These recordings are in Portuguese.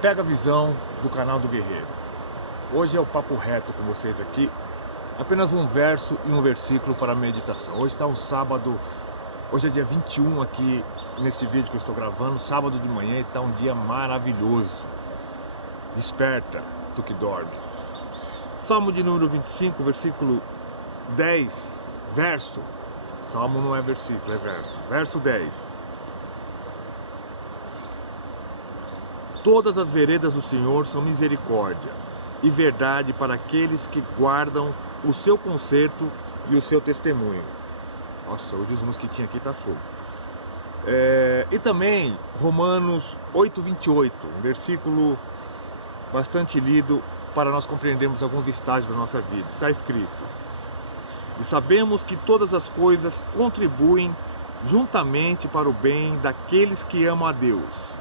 Pega a visão do canal do Guerreiro. Hoje é o papo reto com vocês aqui. Apenas um verso e um versículo para a meditação. Hoje está um sábado, hoje é dia 21 aqui nesse vídeo que eu estou gravando, sábado de manhã, e está um dia maravilhoso. Desperta, tu que dormes. Salmo de número 25, versículo 10, verso. Salmo não é versículo, é verso. Verso 10. Todas as veredas do Senhor são misericórdia e verdade para aqueles que guardam o seu conserto e o seu testemunho. Nossa, hoje os mosquitinhos aqui tá fogo. E também Romanos 8:28, um versículo bastante lido para nós compreendermos alguns estágios da nossa vida. Está escrito: e sabemos que todas as coisas contribuem juntamente para o bem daqueles que amam a Deus,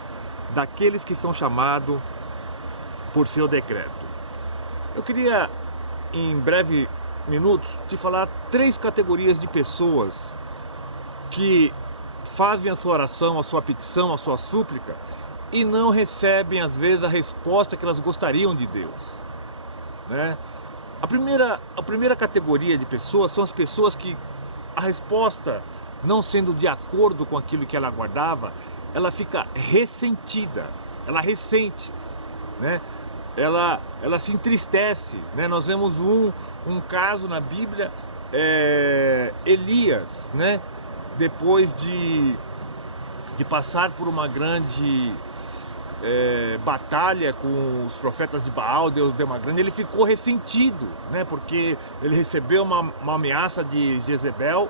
daqueles que são chamados por seu decreto. Eu queria, em breve minutos, te falar três categorias de pessoas que fazem a sua oração, a sua petição, a sua súplica e não recebem, às vezes, a resposta que elas gostariam de Deus, né? A primeira categoria de pessoas são as pessoas que a resposta, não sendo de acordo com aquilo que ela aguardava, ela fica ressentida, ela ressente, né? Ela se entristece, né? Nós vemos um caso na Bíblia, Elias, né? Depois de passar por uma grande batalha com os profetas de Baal, Deus deu uma grande, ele ficou ressentido, né? Porque ele recebeu uma ameaça de Jezebel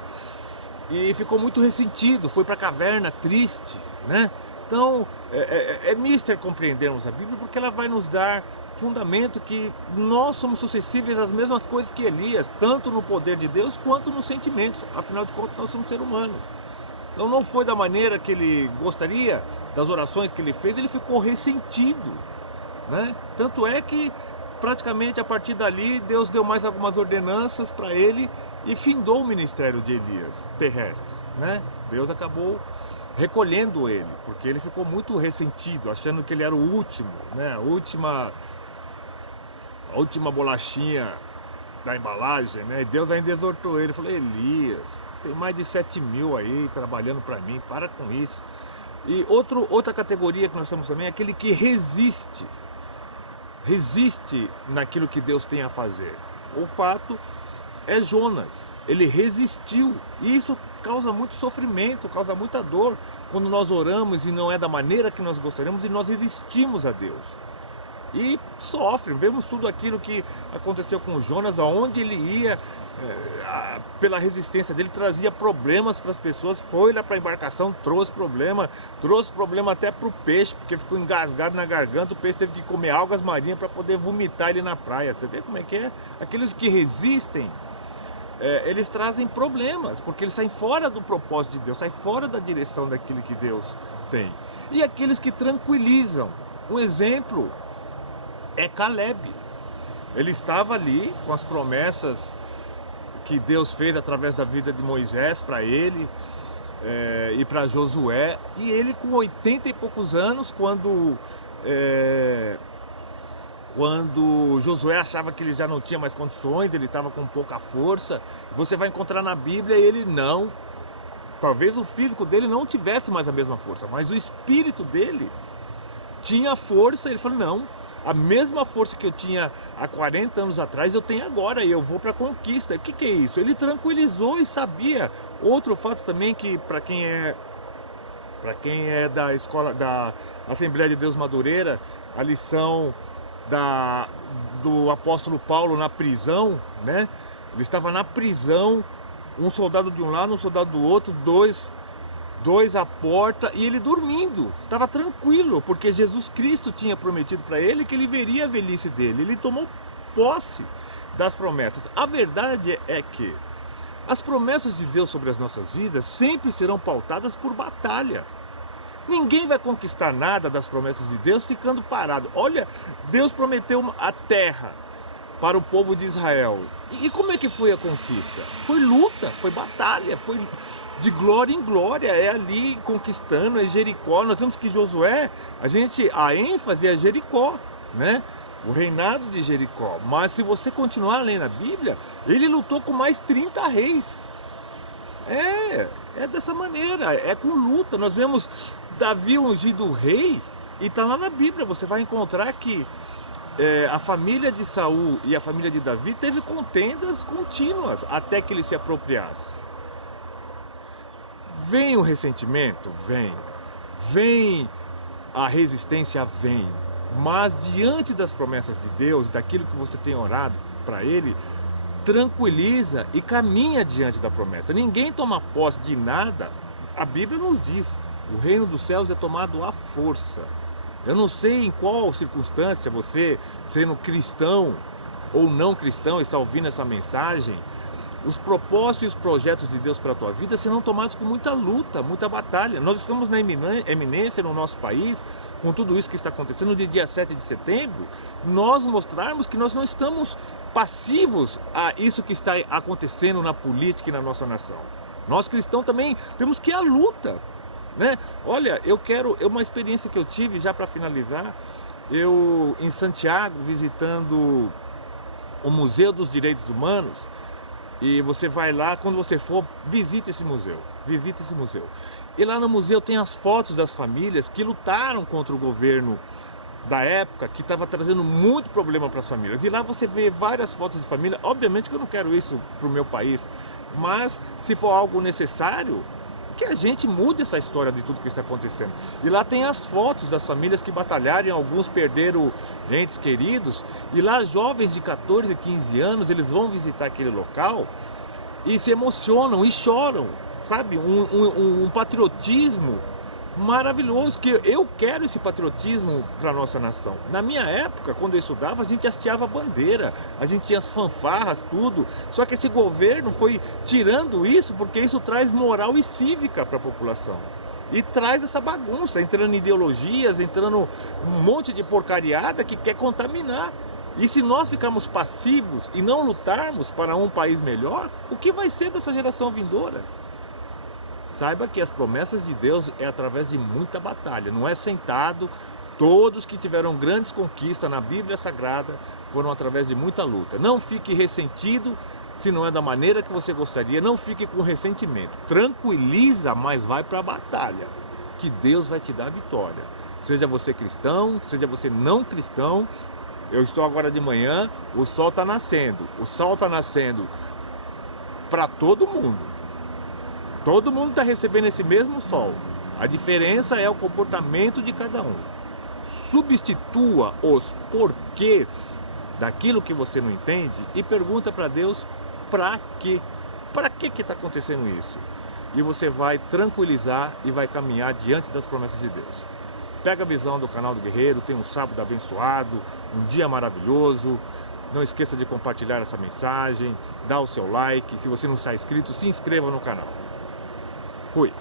e ficou muito ressentido, foi para a caverna triste, né? Então é mister compreendermos a Bíblia, porque ela vai nos dar fundamento que nós somos suscetíveis às mesmas coisas que Elias, tanto no poder de Deus quanto nos sentimentos. Afinal de contas, nós somos seres humanos. Então não foi da maneira que ele gostaria, das orações que ele fez, ele ficou ressentido, né? Tanto é que praticamente a partir dali Deus deu mais algumas ordenanças para ele e findou o ministério de Elias terrestre, né? Deus acabou recolhendo ele, porque ele ficou muito ressentido, achando que ele era o último, né? A última bolachinha da embalagem, né? E Deus ainda exortou ele, falou: Elias, tem mais de 7.000 aí trabalhando para mim, para com isso. E outra categoria que nós temos também é aquele que resiste naquilo que Deus tem a fazer. O fato é Jonas, ele resistiu, e isso causa muito sofrimento, causa muita dor, quando nós oramos e não é da maneira que nós gostaríamos e nós resistimos a Deus. E sofre, vemos tudo aquilo que aconteceu com Jonas, aonde ele ia, pela resistência dele, trazia problemas para as pessoas, foi lá para a embarcação, trouxe problema até para o peixe, porque ficou engasgado na garganta, o peixe teve que comer algas marinhas para poder vomitar ele na praia. Você vê como é que é? Aqueles que resistem, eles trazem problemas, porque eles saem fora do propósito de Deus, saem fora da direção daquilo que Deus tem. E aqueles que tranquilizam, um exemplo é Caleb. Ele estava ali com as promessas que Deus fez através da vida de Moisés para ele, e para Josué, e ele com 80 e poucos anos, quando Josué achava que ele já não tinha mais condições, ele estava com pouca força, você vai encontrar na Bíblia ele não, talvez o físico dele não tivesse mais a mesma força, mas o espírito dele tinha força. Ele falou: não, a mesma força que eu tinha há 40 anos atrás eu tenho agora, e eu vou para a conquista. O que é isso? Ele tranquilizou e sabia. Outro fato também, que para quem é da escola da Assembleia de Deus Madureira, a lição do apóstolo Paulo na prisão, né? Ele estava na prisão, um soldado de um lado, um soldado do outro, dois à porta, e ele dormindo, estava tranquilo, porque Jesus Cristo tinha prometido para ele que ele veria a velhice dele. Ele tomou posse das promessas. A verdade é que as promessas de Deus sobre as nossas vidas sempre serão pautadas por batalha. Ninguém vai conquistar nada das promessas de Deus ficando parado. Olha, Deus prometeu a terra para o povo de Israel. E como é que foi a conquista? Foi luta, foi batalha, foi de glória em glória, é ali conquistando, é Jericó. Nós vemos que Josué, a ênfase é Jericó, né? O reinado de Jericó. Mas se você continuar lendo a Bíblia, ele lutou com mais 30 reis. É dessa maneira, é com luta. Nós vemos Davi ungido rei, e está lá na Bíblia, você vai encontrar que a família de Saul e a família de Davi teve contendas contínuas até que ele se apropriasse. Vem o ressentimento? Vem. Vem a resistência? Vem. Mas diante das promessas de Deus, daquilo que você tem orado para Ele, tranquiliza e caminha diante da promessa. Ninguém toma posse de nada. A Bíblia nos diz, o reino dos céus é tomado à força. Eu não sei em qual circunstância você, sendo cristão ou não cristão, está ouvindo essa mensagem. Os propósitos e os projetos de Deus para a tua vida serão tomados com muita luta, muita batalha. Nós estamos na eminência no nosso país, com tudo isso que está acontecendo, no dia 7 de setembro, nós mostrarmos que nós não estamos passivos a isso que está acontecendo na política e na nossa nação. Nós cristãos também temos que ir à luta, né? Olha, uma experiência que eu tive, já para finalizar, eu em Santiago, visitando o Museu dos Direitos Humanos, e você vai lá, quando você for, visite esse museu. E lá no museu tem as fotos das famílias que lutaram contra o governo da época, que estava trazendo muito problema para as famílias. E lá você vê várias fotos de família. Obviamente que eu não quero isso para o meu país, mas se for algo necessário, que a gente mude essa história de tudo que está acontecendo. E lá tem as fotos das famílias que batalharam, alguns perderam entes queridos, e lá jovens de 14, 15 anos, eles vão visitar aquele local e se emocionam e choram, sabe? Um patriotismo maravilhoso, que eu quero esse patriotismo para a nossa nação. Na minha época, quando eu estudava, a gente hasteava a bandeira, a gente tinha as fanfarras, tudo. Só que esse governo foi tirando isso, porque isso traz moral e cívica para a população. E traz essa bagunça, entrando em ideologias, entrando um monte de porcariada que quer contaminar. E se nós ficarmos passivos e não lutarmos para um país melhor, o que vai ser dessa geração vindoura? Saiba que as promessas de Deus é através de muita batalha, não é sentado. Todos que tiveram grandes conquistas na Bíblia Sagrada foram através de muita luta. Não fique ressentido se não é da maneira que você gostaria, não fique com ressentimento. Tranquiliza, mas vai para a batalha, que Deus vai te dar vitória. Seja você cristão, seja você não cristão. Eu estou agora de manhã, o sol está nascendo. O sol está nascendo para todo mundo. Todo mundo está recebendo esse mesmo sol. A diferença é o comportamento de cada um. Substitua os porquês daquilo que você não entende e pergunta para Deus para quê? Para que está acontecendo isso? E você vai tranquilizar e vai caminhar diante das promessas de Deus. Pega a visão do canal do Guerreiro, tem um sábado abençoado, um dia maravilhoso. Não esqueça de compartilhar essa mensagem, dá o seu like. Se você não está inscrito, se inscreva no canal. Fui.